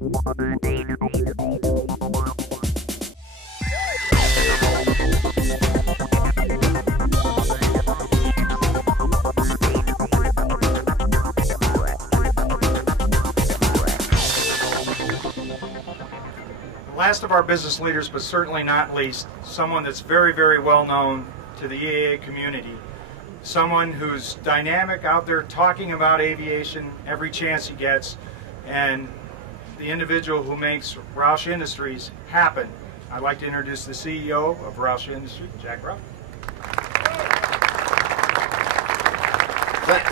Last of our business leaders, but certainly not least, someone that's very, very well known to the EAA community, someone who's dynamic out there talking about aviation every chance he gets, and the individual who makes Roush Industries happen. I'd like to introduce the CEO of Roush Industries, Jack Roush.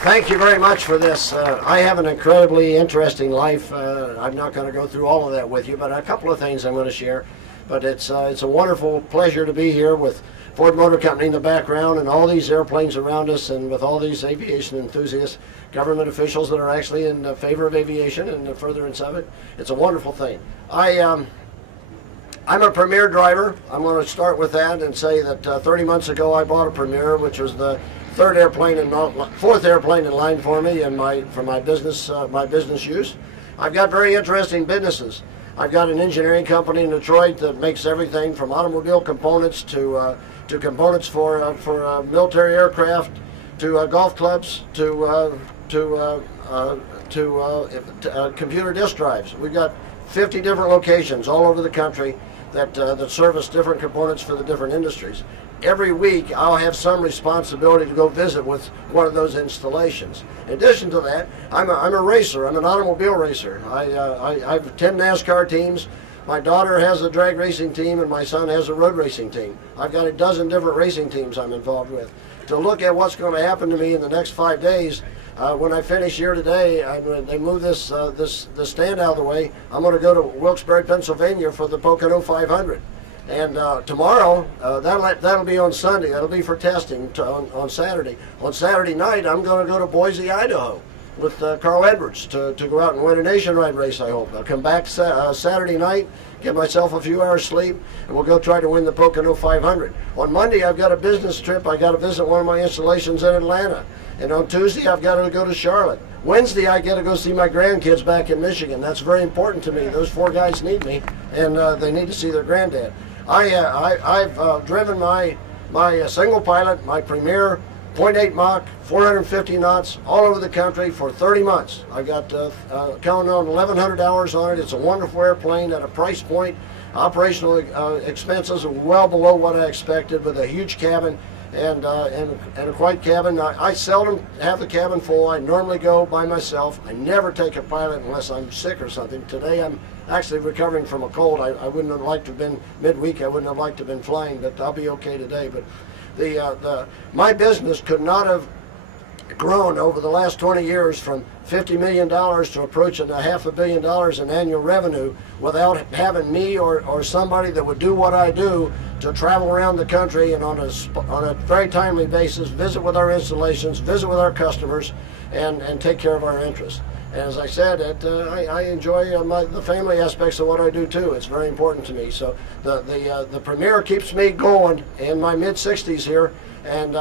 Thank you very much for this. I have an incredibly interesting life. I'm not going to go through all of that with you, but a couple of things I'm going to share. But it's a wonderful pleasure to be here with Ford Motor Company in the background and all these airplanes around us, and with all these aviation enthusiasts, government officials that are actually in favor of aviation and the furtherance of it. It's a wonderful thing. I'm a Premier driver. I'm going to start with that and say that 30 months ago I bought a Premier, which was the fourth airplane in line for me and for my business use. I've got very interesting businesses. I've got an engineering company in Detroit that makes everything from automobile components to components for military aircraft, to golf clubs, to computer disk drives. We've got 50 different locations all over the country that service different components for the different industries. Every week I'll have some responsibility to go visit with one of those installations. In addition to that, I'm a racer. I'm an automobile racer. I have 10 NASCAR teams. My daughter has a drag racing team and my son has a road racing team. I've got a dozen different racing teams I'm involved with. To look at what's going to happen to me in the next 5 days, when I finish here today, they move this stand out of the way. I'm going to go to Wilkes-Barre, Pennsylvania for the Pocono 500. And tomorrow, that'll be on Sunday. That'll be for testing on Saturday. On Saturday night, I'm going to go to Boise, Idaho with Carl Edwards to go out and win a nationwide race, I hope. I'll come back Saturday night, get myself a few hours sleep, and we'll go try to win the Pocono 500. On Monday, I've got a business trip. I got to visit one of my installations in Atlanta. And on Tuesday, I've got to go to Charlotte. Wednesday, I get to go see my grandkids back in Michigan. That's very important to me. Those 4 guys need me, and they need to see their granddad. I've driven my single pilot, my Premier, 0.8 Mach, 450 knots, all over the country for 30 months. I've got counting on 1,100 hours on it. It's a wonderful airplane at a price point. Operational expenses are well below what I expected, with a huge cabin and a quiet cabin. I seldom have the cabin full. I normally go by myself. I never take a pilot unless I'm sick or something. Today I'm actually recovering from a cold. I wouldn't have liked to have been midweek. I wouldn't have liked to have been flying, but I'll be okay today. But my business could not have grown over the last 20 years from $50 million to approaching $500 million in annual revenue without having me or somebody that would do what I do to travel around the country and on a very timely basis visit with our installations, visit with our customers, and take care of our interests. And as I said, I enjoy the family aspects of what I do too. It's very important to me. So the Premier keeps me going in my mid-60s here, and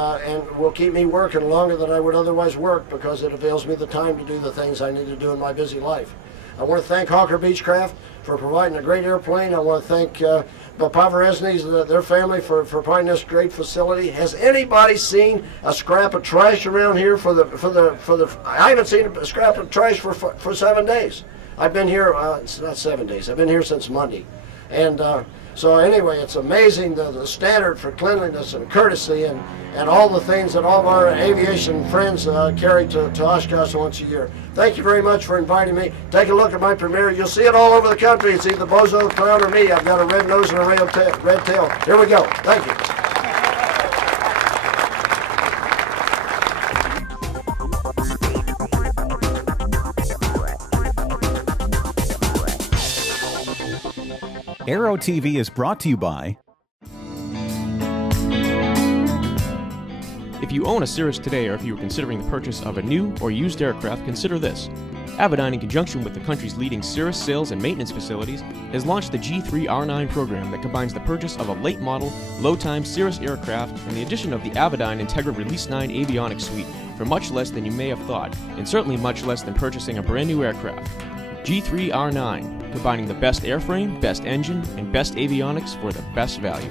will keep me working longer than I would otherwise work, because it avails me the time to do the things I need to do in my busy life. I want to thank Hawker Beechcraft for providing a great airplane. I want to thank the Poberezny's, their family, for providing this great facility. Has anybody seen a scrap of trash around here I haven't seen a scrap of trash for 7 days. I've been here, it's not 7 days, I've been here since Monday. And so anyway, it's amazing the standard for cleanliness and courtesy and all the things that all of our aviation friends carry to Oshkosh once a year. Thank you very much for inviting me. Take a look at my Premier. You'll see it all over the country. It's either Bozo, Clown, or me. I've got a red nose and a red tail. Here we go. Thank you. Aero-TV is brought to you by... If you own a Cirrus today, or if you are considering the purchase of a new or used aircraft, consider this. Aviation, in conjunction with the country's leading Cirrus sales and maintenance facilities, has launched the G3R9 program that combines the purchase of a late-model, low-time Cirrus aircraft and the addition of the Aviation Integra Release 9 avionics suite for much less than you may have thought, and certainly much less than purchasing a brand new aircraft. G3R9, combining the best airframe, best engine, and best avionics for the best value.